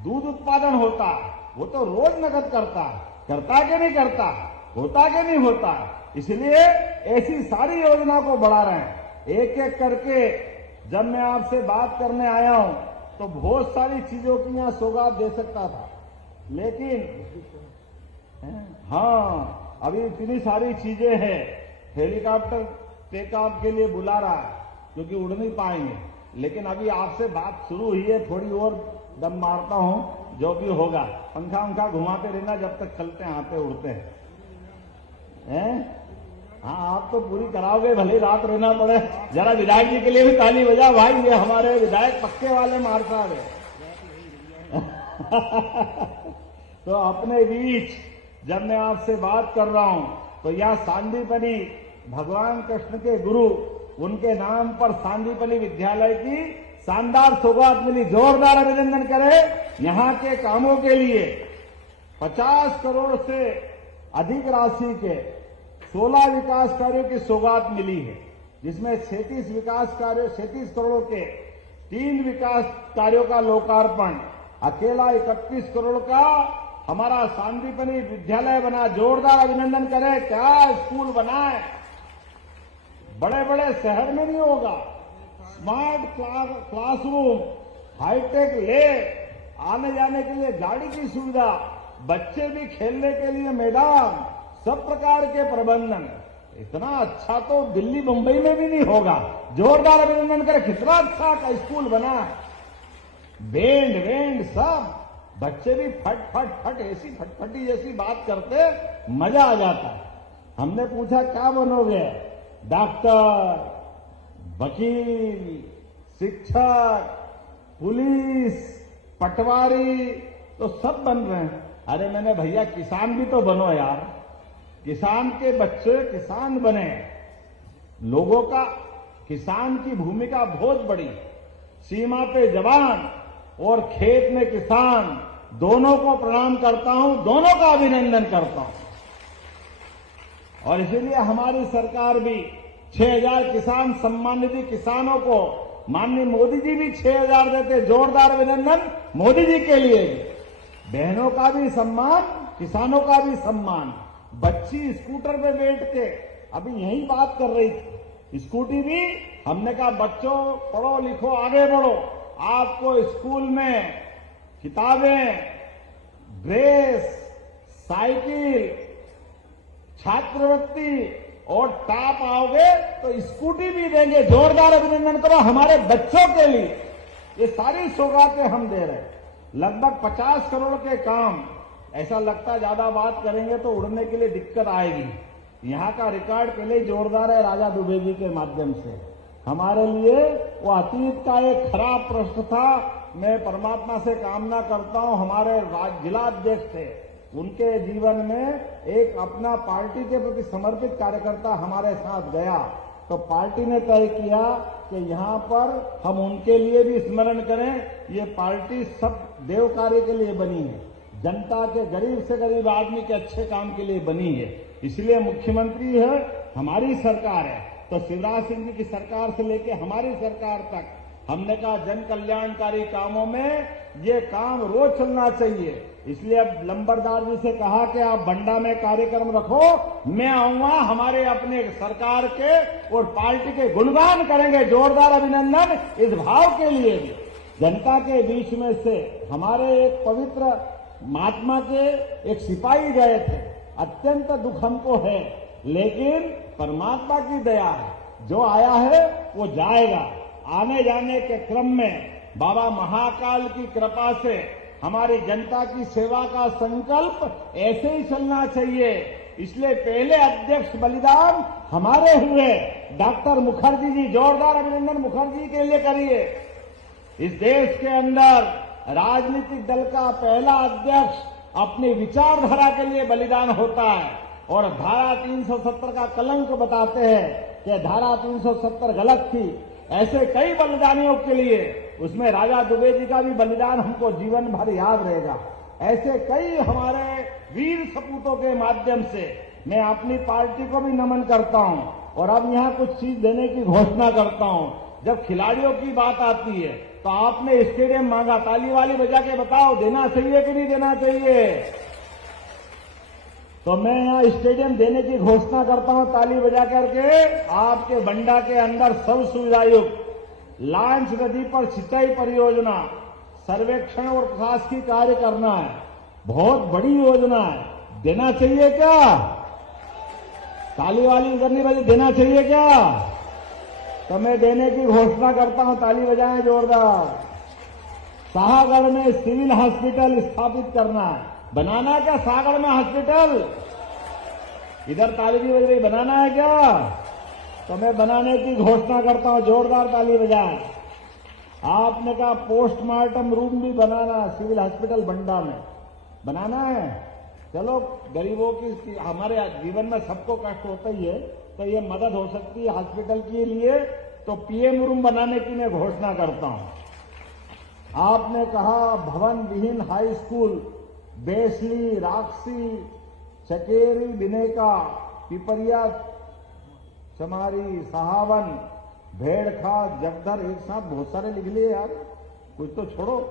दूध उत्पादन होता, वो तो रोज नकद करता कि नहीं करता, होता कि नहीं होता। इसलिए ऐसी सारी योजना को बढ़ा रहे हैं। एक एक करके जब मैं आपसे बात करने आया हूं तो बहुत सारी चीजों की यहां सौगात दे सकता था, लेकिन हाँ अभी इतनी सारी चीजें हैं। हेलीकॉप्टर टेक ऑफ के लिए बुला रहा है क्योंकि उड़ नहीं पाएंगे, लेकिन अभी आपसे बात शुरू हुई है, थोड़ी और दम मारता हूं, जो भी होगा। पंखा घुमाते रहना जब तक चलते हैं, आते उड़ते हैं। हाँ आप तो पूरी कराओगे, भले रात रहना पड़े। जरा विधायक जी के लिए भी ताली बजा भाई, ये हमारे विधायक पक्के वाले मार साहब है। तो अपने बीच जब मैं आपसे बात कर रहा हूं तो यह सांदीपनि भगवान कृष्ण के गुरु, उनके नाम पर सांदीपनि विद्यालय की शानदार सौगात मिली। जोरदार अभिनंदन करें। यहाँ के कामों के लिए 50 करोड़ से अधिक राशि के 16 विकास कार्यों की सौगात मिली है, जिसमें 36 करोड़ के 3 विकास कार्यों का लोकार्पण, अकेला 31 करोड़ का हमारा सांदीपनि विद्यालय बना। जोरदार अभिनंदन करें। क्या स्कूल बना है, बड़े बड़े शहर में नहीं होगा। स्मार्ट क्लासरूम, हाईटेक लैब, आने जाने के लिए गाड़ी की सुविधा, बच्चे भी खेलने के लिए मैदान, सब प्रकार के प्रबंधन। इतना अच्छा तो दिल्ली मुंबई में भी नहीं होगा। जोरदार अभिनंदन करें। कितना अच्छा का स्कूल बना है। बैंड सब, बच्चे भी फट ऐसी फटफटी जैसी बात करते, मजा आ जाता है। हमने पूछा क्या बनोगे? डॉक्टर, वकील, शिक्षक, पुलिस, पटवारी, तो सब बन रहे हैं। अरे मैंने भैया किसान भी तो बनो यार, किसान के बच्चे किसान बने। लोगों का किसान की भूमिका बहुत बड़ी। सीमा पे जवान और खेत में किसान, दोनों को प्रणाम करता हूं, दोनों का अभिनंदन करता हूं। और इसीलिए हमारी सरकार भी 6,000 किसान सम्मान निधि किसानों को, माननीय मोदी जी भी 6,000 देते। जोरदार अभिनंदन मोदी जी के लिए। बहनों का भी सम्मान, किसानों का भी सम्मान। बच्ची स्कूटर पे बैठ के अभी यही बात कर रही थी, स्कूटी भी हमने कहा बच्चों पढ़ो लिखो आगे बढ़ो, आपको स्कूल में किताबें, ड्रेस, साइकिल, छात्रवृत्ति और टॉप आओगे तो स्कूटी भी देंगे। जोरदार अभिनंदन करो हमारे बच्चों के लिए। ये सारी सौगातें हम दे रहे हैं। लगभग 50 करोड़ के काम। ऐसा लगता है ज्यादा बात करेंगे तो उड़ने के लिए दिक्कत आएगी। यहाँ का रिकॉर्ड पहले ही जोरदार है राजा दुबे जी के माध्यम से। हमारे लिए वो अतीत का एक खराब प्रश्न था। मैं परमात्मा से कामना करता हूं हमारे जिला अध्यक्ष थे, उनके जीवन में एक अपना पार्टी के प्रति समर्पित कार्यकर्ता हमारे साथ गया, तो पार्टी ने तय किया कि यहां पर हम उनके लिए भी स्मरण करें। ये पार्टी सब देव कार्य के लिए बनी है, जनता के गरीब से गरीब आदमी के अच्छे काम के लिए बनी है। इसलिए मुख्यमंत्री है, हमारी सरकार है, तो शिवराज सिंह जी की सरकार से लेकर हमारी सरकार तक हमने कहा जन कल्याणकारी कामों में ये काम रोज चलना चाहिए। इसलिए अब लंबरदार जी से कहा कि आप बंडा में कार्यक्रम रखो, मैं आऊंगा, हमारे अपने सरकार के और पार्टी के गुणगान करेंगे। जोरदार अभिनंदन इस भाव के लिए भी। जनता के बीच में से हमारे एक पवित्र महात्मा के एक सिपाही गए थे। अत्यंत दुख हमको है, लेकिन परमात्मा की दया है, जो आया है वो जाएगा। आने जाने के क्रम में बाबा महाकाल की कृपा से हमारी जनता की सेवा का संकल्प ऐसे ही चलना चाहिए। इसलिए पहले अध्यक्ष बलिदान हमारे हुए डॉक्टर मुखर्जी जी। जोरदार अभिनंदन मुखर्जी के लिए करिए। इस देश के अंदर राजनीतिक दल का पहला अध्यक्ष अपनी विचारधारा के लिए बलिदान होता है, और धारा 370 का कलंक बताते हैं कि धारा 370 गलत थी। ऐसे कई बलिदानियों के लिए, उसमें राजा दुबे जी का भी बलिदान हमको जीवन भर याद रहेगा। ऐसे कई हमारे वीर सपूतों के माध्यम से मैं अपनी पार्टी को भी नमन करता हूं। और अब यहां कुछ चीज देने की घोषणा करता हूं। जब खिलाड़ियों की बात आती है तो आपने स्टेडियम मांगा, ताली वाली बजा के बताओ देना चाहिए कि नहीं देना चाहिए। तो मैं यहां स्टेडियम देने की घोषणा करता हूं ताली बजा करके। आपके बंडा के अंदर सब सुविधायुक्त लांच नदी पर सिंचाई परियोजना, सर्वेक्षण और प्रशासकीय कार्य करना है, बहुत बड़ी योजना है, देना चाहिए क्या? ताली वाली करनी बजी, देना चाहिए क्या? तो मैं देने की घोषणा करता हूं, ताली बजाएं जोरदार। शाहगढ़ में सिविल हॉस्पिटल स्थापित करना है, बनाना है क्या शाहगढ़ में हॉस्पिटल? इधर ताली भी बज रही, बनाना है क्या? तो मैं बनाने की घोषणा करता हूं, जोरदार ताली बजाएं। आपने कहा पोस्टमार्टम रूम भी बनाना, सिविल हॉस्पिटल बंडा में बनाना है। चलो गरीबों की, हमारे जीवन में सबको कष्ट होता ही है, तो ये मदद हो सकती है हॉस्पिटल के लिए, तो पीएम रूम बनाने की मैं घोषणा करता हूं। आपने कहा भवन विहीन हाई स्कूल बेसली, राक्षी, चकेरी, बिनेका, पिपरिया, चमारी, सहावन, भेड़खा, जगदर, एक साथ बहुत सारे लिख लिए यार, कुछ तो छोड़ो।